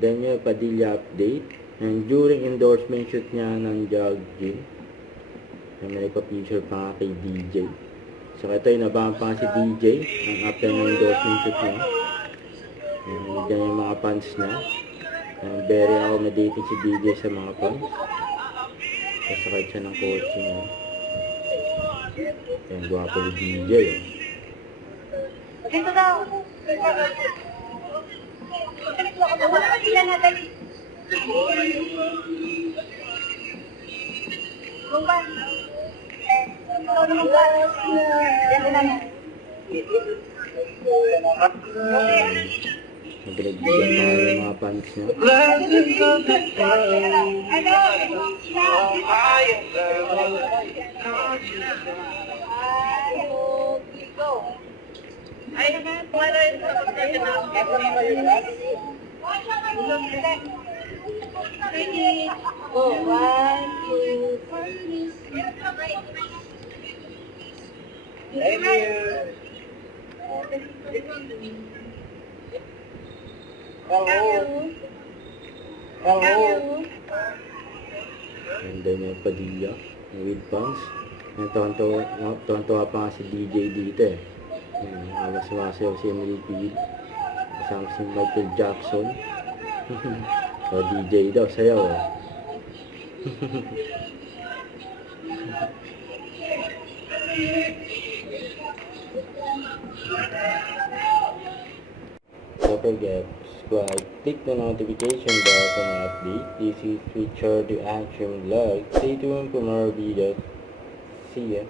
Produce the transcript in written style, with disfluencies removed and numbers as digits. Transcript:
Daniel Padilla update. And during endorsement shoot niya ng Jog Gym, may nagpa-picture pa nga kay DJ. So ito yung nabangan pa si DJ ang after ng endorsement shoot niya. And dyan yung mga fans niya. And very accommodating si DJ sa mga fans. Kasakit siya ng kotse niya. Yan, gwapo ni DJ. Dito daw. Wala sila na dali. Kung ba? Ano naman ba? Dito na na. Nagbigyan pa yung mga fans niya. Ay, para rin sa pagkakas na ready. Go. 1, 2, 3. And then yung Padilla with fans. Tuwan-tuwa pa nga si DJ dito eh. Sumasayaw si Emily Peel. Kasama si Michael Jackson. So DJ daw, sayaw eh. Don't forget to subscribe, click the notification bell for my update. This is Richard the Action Vlog. Stay tuned for more videos. See ya.